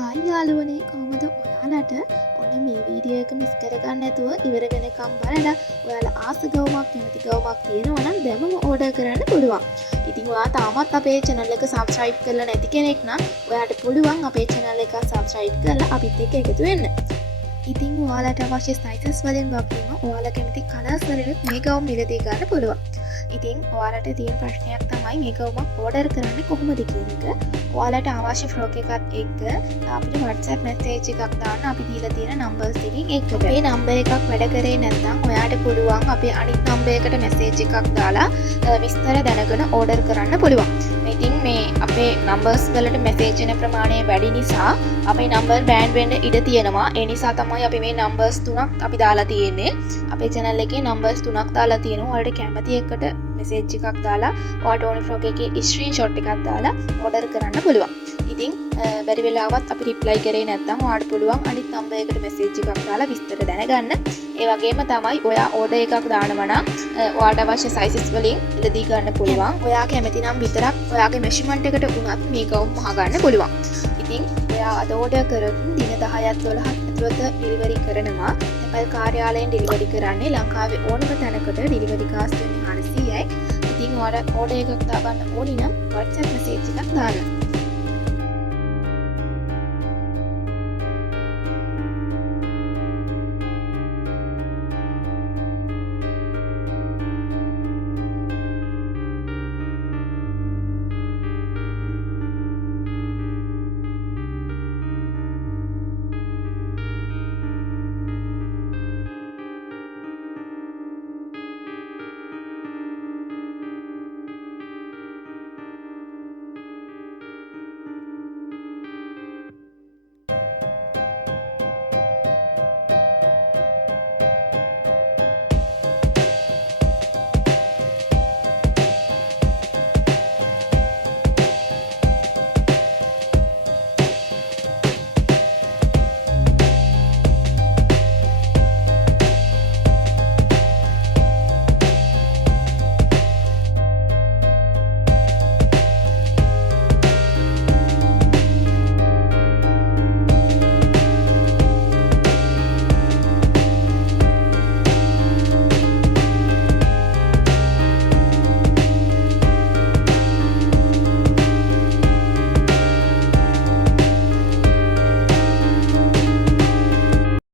Hi යාළුවනේ කොහොමද ඔයාලට ඔන්න මේ වීඩියෝ එක මිස් කරගන්න නැතුව ඉවර වෙනකම් බලලා ඔයාලා ආස ගවුමක් කැමති ගවුමක් තියෙනවා නම් දැන්ම ඕඩර් කරන්න පුළුවන්. ඉතින් ඔයා තාමත් අපේ channel එක subscribe කරලා නැති කෙනෙක් නම් ඔයාට පුළුවන් අපේ channel එක subscribe කරලා අපිත් එක්ක එකතු වෙන්න. ඉතින් ඔයාලට අවශ්‍ය sizes වලින් වගේම ඔයාලා කැමති colors වලින් මේ ගවුම් මිලදී ගන්න පුළුවන්. ඉතින් ඔයාලට තියෙන ප්‍රශ්නයක් තමයි මේ ගවුමක් ඕඩර් කරන්නේ කොහොමද කියන එක. ඔයාලට අවශ්‍ය ෆ්‍රොක් එකත් එක්ක අපිට WhatsApp message එකක් දාන්න අපි දීලා තියෙන numbers එකකින් එක්කට. මේ number එකක් වැඩ කරේ නැත්නම් ඔයාට පුළුවන් අපේ අනිත් number එකට message එකක් දාලා විස්තර දැනගෙන ඕඩර් කරන්න පුළුවන්. ඉතින් මේ අපේ numbers වලට message එන ප්‍රමාණය වැඩි නිසා අපේ number ban වෙන්න ඉඩ තියෙනවා. ඒ නිසා තමයි අපි මේ numbers තුනක් අපි දාලා තියෙන්නේ. අපේ channel එකේ numbers තුනක් දාලා තියෙනවා. ඔයාලට කැමති එකට message එකක් දාලා ඔයාට ඕනේ frock එකේ screenshot එකක් දාලා order කරන්න පුළුවන්. ඉතින් බැරි වෙලාවත් අපි reply කරේ නැත්නම් ඔයාට පුළුවන් අනිත් number එකට message එකක් දාලා විස්තර දැනගන්න. ඒ වගේම තමයි ඔයා order එකක් දානවා නම් ඔයාට අවශ්‍ය sizes වලින් ඉලදී ගන්න පුළුවන්. ඔයා කැමති නම් විතරක් ඔයාගේ measurement එකට උනත් මේ ගවුම් මහ ගන්න පුළුවන්. ඉතින් ඔයා අද order කරොත් දින 10ක් 12ක් ඇතුළත delivery කරනවා. Apple කාර්යාලයෙන් delivery කරන්නේ ලංකාවේ ඕනම තැනකට delivery cost වෙන්නේ 400යි. ඉතින් ඔයාලා order එකක් දාගන්න ඕනි නම් WhatsApp message එකක් දාන්න.